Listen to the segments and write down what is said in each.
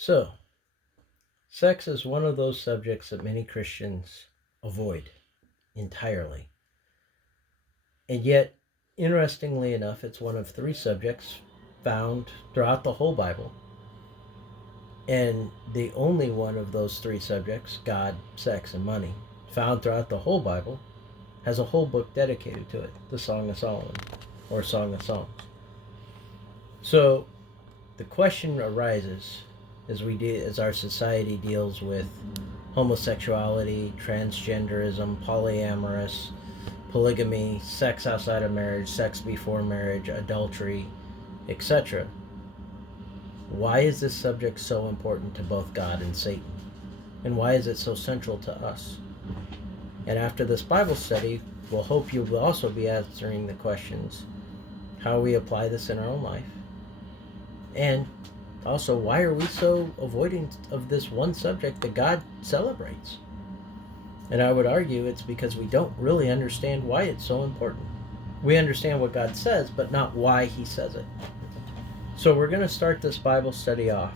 So, sex is one of those subjects that many Christians avoid entirely. And yet, interestingly enough, it's one of three subjects found throughout the whole Bible. And the only one of those three subjects, God, sex, and money, found throughout the whole Bible, has a whole book dedicated to it, the Song of Solomon, or Song of Songs. So, the question arises as our society deals with homosexuality, transgenderism, polyamorous, polygamy, sex outside of marriage, sex before marriage, adultery, etc. Why is this subject so important to both God and Satan? And why is it so central to us? And after this Bible study, we'll hope you will also be answering the questions, how we apply this in our own life, and also, why are we so avoiding of this one subject that God celebrates? And I would argue it's because we don't really understand why it's so important. We understand what God says, but not why he says it. So we're going to start this Bible study off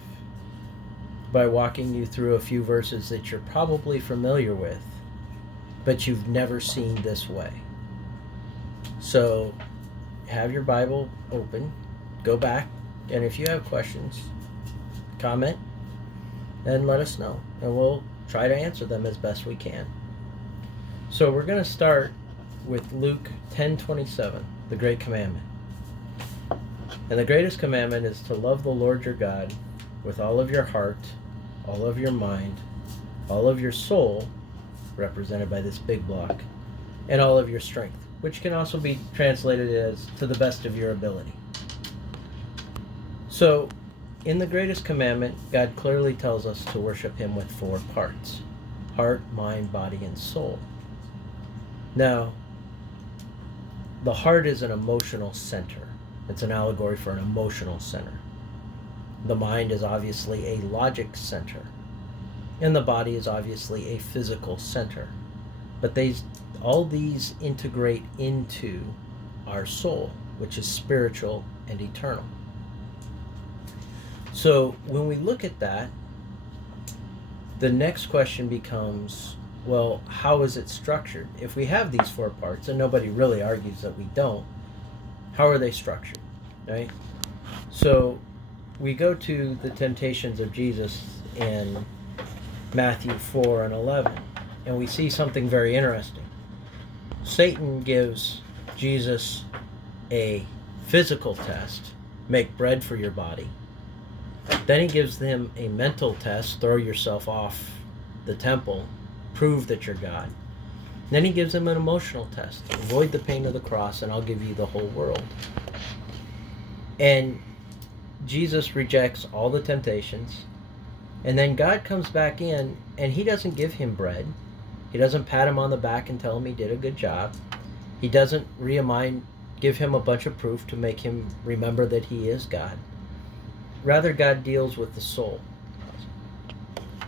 by walking you through a few verses that you're probably familiar with, but you've never seen this way. So have your Bible open, go back, and if you have questions, comment and let us know, and we'll try to answer them as best we can. So we're going to start with Luke 10:27, the Great Commandment. And the greatest commandment is to love the Lord your God with all of your heart, all of your mind, all of your soul, represented by this big block, and all of your strength, which can also be translated as to the best of your ability. So, in the greatest commandment, God clearly tells us to worship him with four parts: heart, mind, body, and soul. Now, the heart is an emotional center. It's an allegory for an emotional center. The mind is obviously a logic center. And the body is obviously a physical center. But all these integrate into our soul, which is spiritual and eternal. So when we look at that, the next question becomes, well, how is it structured? If we have these four parts, and nobody really argues that we don't, how are they structured, right? So we go to the temptations of Jesus in Matthew 4:11, and we see something very interesting. Satan gives Jesus a physical test, make bread for your body. Then he gives them a mental test, throw yourself off the temple, prove that you're God. Then he gives them an emotional test, avoid the pain of the cross and I'll give you the whole world. And Jesus rejects all the temptations, and then God comes back in and he doesn't give him bread. He doesn't pat him on the back and tell him he did a good job. He doesn't give him a bunch of proof to make him remember that he is God. Rather, God deals with the soul.